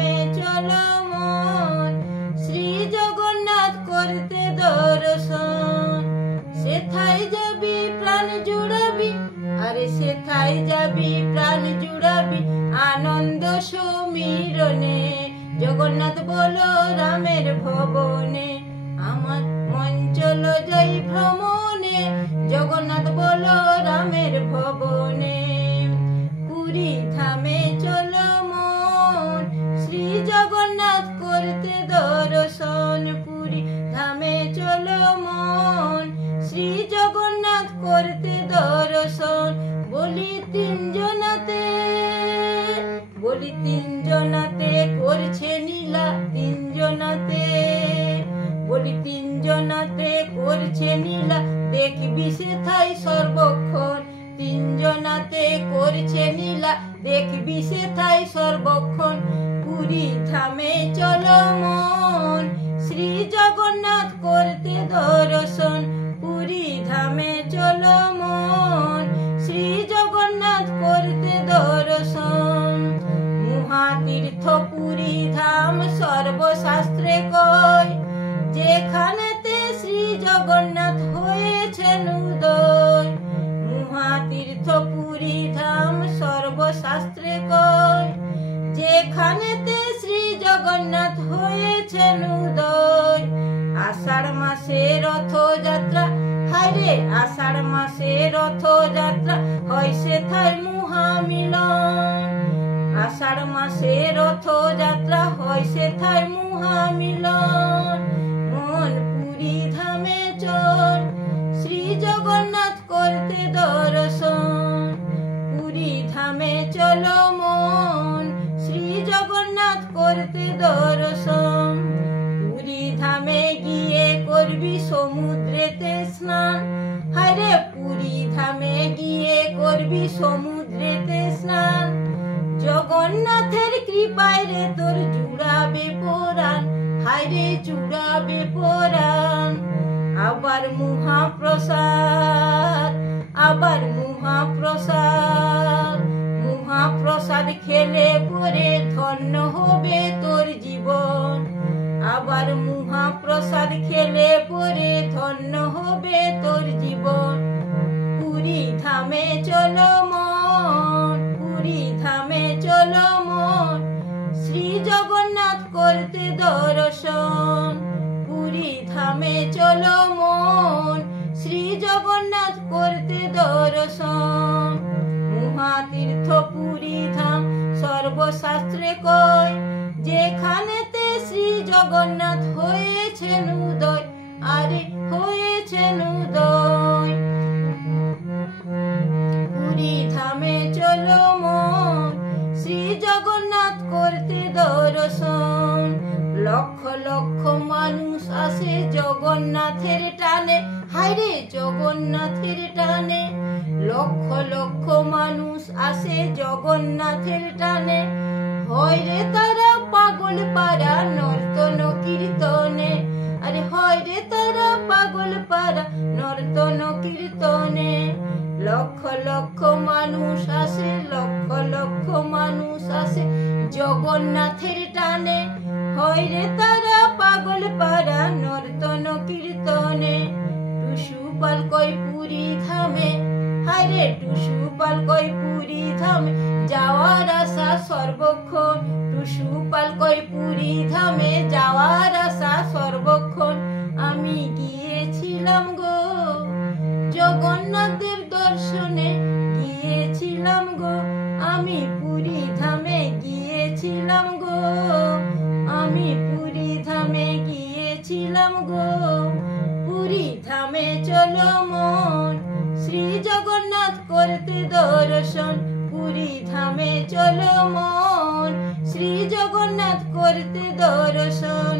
ধামে চলো মন, শ্রী জগন্নাথ করতে দর্শন। সেথায় যাবি প্রাণ জুড়াবি, আরে সেথায় যাবি প্রাণ জুড়াবি আনন্দ সমীরণে। জগন্নাথ বলো রামের ভবনে, আমার মন চলো যাই ভ্রমণে। জগন্নাথ বলো রামের ভবনে। পুরী ধামে চলো মন, শ্রী জগন্নাথ করতে দর্শন। পুরী ধামে চলো মন, শ্রী জগন্নাথ করতে দর্শন। বলি তিনজনাতে, বলি তিনজনাতে করছে নীলা, তিনজনাতে বলি তিনজনাতে করছে নীলা, দেখবি সেথায় সর্বক্ষণ। তিনজনাতে করছে নীলা, দেখবি সেথায় সর্বক্ষণ। পুরী ধামে চলো মন, শ্রী জগন্নাথ করতে দর্শন। পুরী ধামে চলো মন, শ্রী জগন্নাথ করতে দর্শন। মহাতীর্থ পুরী ধাম সর্বশাস্ত্রে কয়, যেখানেতে শ্রী জগন্নাথ হয়েছেন উদয়। মহাতীর্থ পুরী ধাম সর্বশাস্ত্রে কয়, যেখানেতে শ্রী জগন্নাথ হয়েছেন উদয়। আষাঢ় মাসে রথযাত্রা, হায়রে আষাঢ় মাসে রথযাত্রা হয় সেথায় মহামিলন। আষাঢ় মাসে রথযাত্রা হয় সেথায় মহামিলন। মন পুরী ধামে চল, শ্রী জগন্নাথ করতে দর্শন। পুরী ধামে চলো মন, শ্রী জগন্নাথ করতে দর্শন। পুরী ধামে গিয়ে করবি সমুদ্রেতে স্নান, হায়রে পুরী ধামে গিয়ে করবি সমুদ্রেতে স্নান। জগন্নাথের কৃপায় রে তোর জুড়াবে পরাণ, হায়রে জুড়াবে পরাণ। আবার মহাপ্রসাদ, আবার মহাপ্রসাদ, মহাপ্রসাদ খেলে পরে ধন্য হবে তোর জীবন। আবার মহাপ্রসাদ খেলে পরে ধন্য হবে তোর জীবন। পুরী ধামে চলো মন, পুরী ধামে চলো মন, শ্রী জগন্নাথ করতে দর্শন। পুরী ধামে চলো মন, শ্রী জগন্নাথ করতে দর্শন। মহাতীর্থ পুরী ধাম সর্বশাস্ত্রে কয়, যেখানেতে শ্রী জগন্নাথ হয়েছেন উদয়, আরে হয়েছেন উদয়। পুরী ধামে চলো মন, শ্রী জগন্নাথ করতে দর্শন। লক্ষ লক্ষ মানুষ আসে জগন্নাথের টানে, হায়রে জগন্নাথের টানে। লক্ষ লক্ষ মানুষ আসে জগন্নাথের টানে, হয় রে তারা পাগল পারা নর্তন কীর্তনে। আরে হয় রে তারা পাগল পারা নর্তন কীর্তনে। লক্ষ লক্ষ মানুষ আসে, লক্ষ লক্ষ মানুষ আসে জগন্নাথের টানে, হয় রে তারা পাগল পারা নর্তন কীর্তনে। টুসু পাল কই পুরী ধামে, হায়রে টুসু পাল কই পুরী ধামে যাওয়ার আশা সর্বক্ষণ। টুসু পাল কই পুরী ধামে যাওয়ার আশা সর্বক্ষণ। আমি গিয়েছিলাম গো জগন্নাথের দর্শনে, গিয়েছিলাম গো আমি পুরী ধামে গিয়েছিলাম গো, আমি পুরী ধামে গিয়েছিলাম গো। পুরী ধামে চলো মন, শ্রী জগন্নাথ করতে দর্শন। পুরী ধামে চলো মন, শ্রী জগন্নাথ করতে দর্শন।